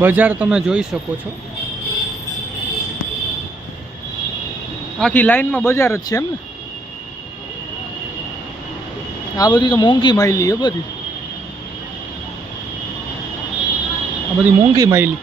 બજાર તમે જોઈ શકો છો, આખી લાઈનમાં બજાર જ છે એમ ને. આ બધી તો મોંઘી માયલી, એ બધી આ બધી મોંઘી માયલી.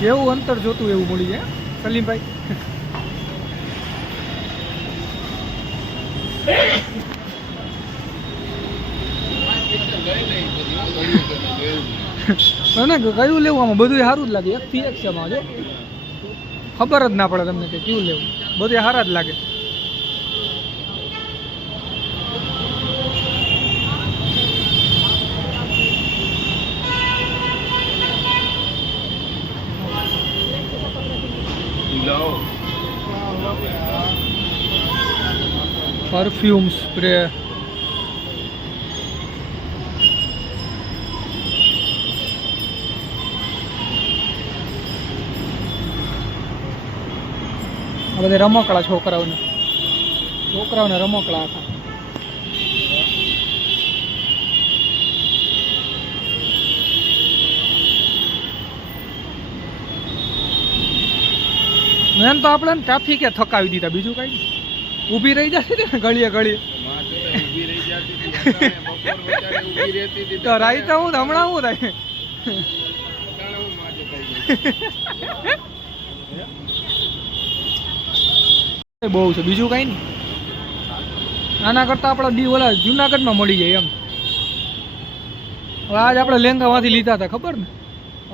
જેવું અંતર જોતું એવું મળી જાય સલીમભાઈ. કયું લેવું આમાં બધું સારું જ લાગે, એકથી એક છે આમાં. જો ખબર જ ના પડે તમને કે કયું લેવું, બધું સારા જ લાગે. પરફ્યુમ સ્પ્રે, આ બધા રમકડા છોકરાઓને રમકડા હતા. મેન તો આપણે ટ્રાફિકે થકાવી દીધા, બીજું કઈ નહીં. ઊભી રહી જતી હતી ને ઘડીએ ઘડીએ, તો રાઈતા હું હમણાં હું થાય. બહુ છે, બીજું કઈ નહીં. આના કરતા આપણા ઓલા જુનાગઢમાં મળી જાય એમ. આજ આપણે લેંગામાંથી લીધા હતા, ખબર ને.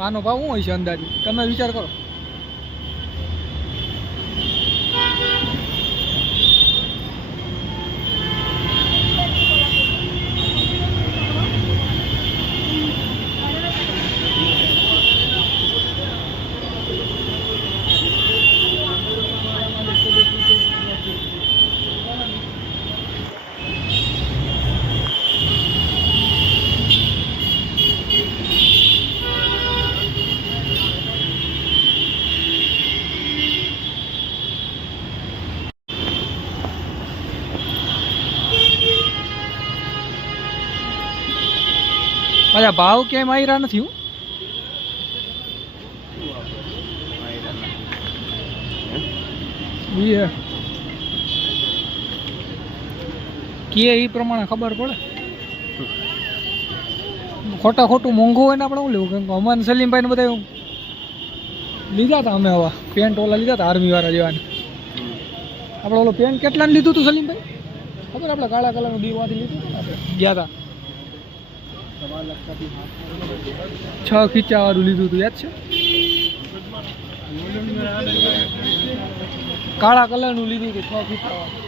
આનો ભાવ શું હોય છે અંદાજે, તમે વિચાર કરો. પાછા ભાવ કેમ આવ્યા નથી. હું કે એ પ્રમાણે ખબર પડે. ખોટા ખોટું મોંઘું હોય ને આપણે શું લેવું, કેમ કે અમારે સલીમભાઈ ને બધા લીધા હતા. અમે હવા પેન્ટ ઓલા લીધા હતા આર્મી વાળા જેવાને. આપણે ઓલો પેન્ટ કેટલાને લીધું હતું સલીમભાઈ ખબર? આપણે કાળા કલરનું ડીમાંથી લીધું હતું આપણે ગયા હતા. 6 ખીચા વાળું લીધું હતું, યાદ છે? કાળા કલરનું લીધું હતું 6 ખીચા વાળું.